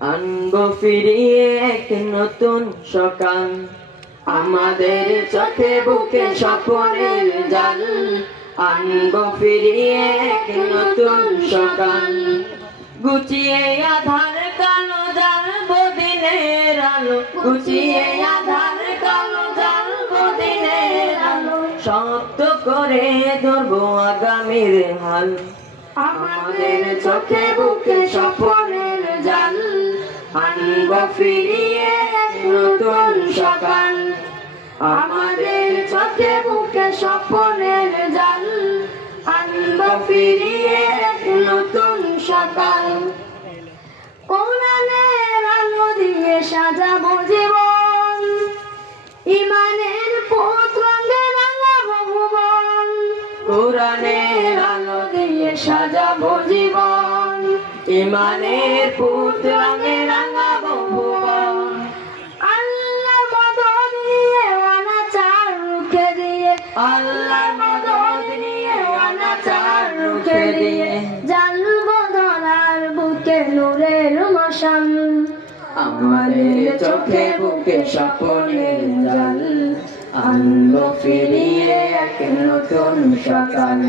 আনবো ফিরিয়ে এক নতুন সকাল, আমাদের চোখে বুকে স্বপ্নের জাল। আনবো ফিরিয়ে এক নতুন সকাল, গুছিয়ে আধার কালো জ্বালবো দিনের আলো, গুছিয়ে আধার কালো জ্বালবো দিনের আলো। শক্ত করে ধরবো আগামীর হাল, আমাদের চোখে বুকে স্বপ্নের জাল। আনবো ফিরিয়ে এক নতুন সকাল, আমাদের চোখে বুকে স্বপ্নের জাল। আনবো ফিরিয়ে এক নতুন সকাল। কোরআনের আলো দিয়ে সাজাবো জীবন, ইমানের পথ রঙে রাঙাবো ভুবন। কোরআনের আলো দিয়ে সাজাবো জীবন, ইমানের পথ রঙে রাঙাবো ভুবন। আল্লাহর মদদ নিয়ে অনাচার রুখে দিয়ে, আল্লাহর মদদ নিয়ে অনাচার রুখে দিয়ে, জ্বালবো ধরার বুকে নূরের মশাল। আমাদের চোখে বুকে স্বপ্নের জাল, আনবো ফিরিয়ে এক নতুন সকাল।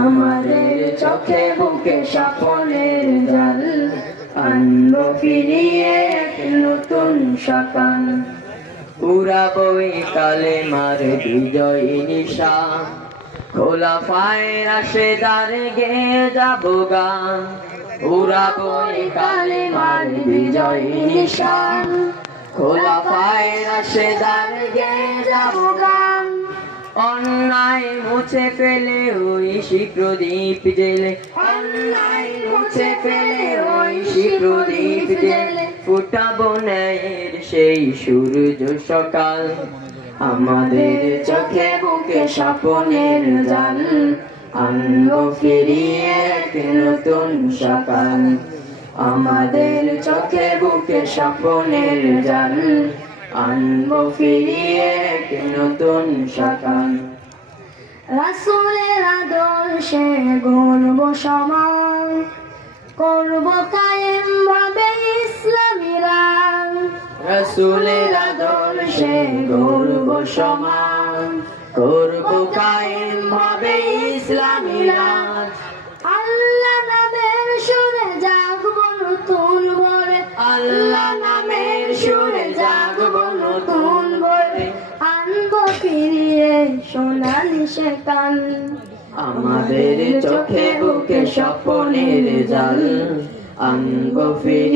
আমাদের চোখে বুকে স্বপ্নের জাল, আনবো ফিরিয়ে এক নতুন সকাল। উড়াবো কালেমার বিজয়ী নিশান, খোলাফায়ে রাশেদারে গেয়ে যাবো গান। উড়াবো কালেমার বিজয়ী নিশান, খোলাফায়ে রাশেদারে গেয়ে যাবো গান। অন্যায় মুছে ফেলে ওই শিপ্রদীপ জেলে, অন্যায় মুছে ফেলে ওই শিপ্রদীপ জেলে, ফুটাবো ন্যায়ের সেই সূর্য সকাল। আমাদের চোখে বুকে স্বপ্নের জাল, আনবো ফিরিয়ে এক নতুন সকাল। আমাদের চোখে বুকে স্বপ্নের জাল, আনবো ফিরিয়ে এক নতুন সকাল। রাসূলের আদর্শে গড়বো সমাজ, করবো কায়েম ভাবে ইসলামী রাগ। রাসূলের আদর্শে গড়বো সমাজ, করবো কায়েম ভাবে ইসলামী রাগ। আল্লাহ নামের সুরে জাগবো নতুন ভোরে, আল্লাহ নামের সুরে জাগবো নতুন ভোরে। আনবো ফিরিয়ে সোনালি সে কাল, আমাদের চোখে বুকে স্বপ্নের জাল। আনবো ফিরিয়ে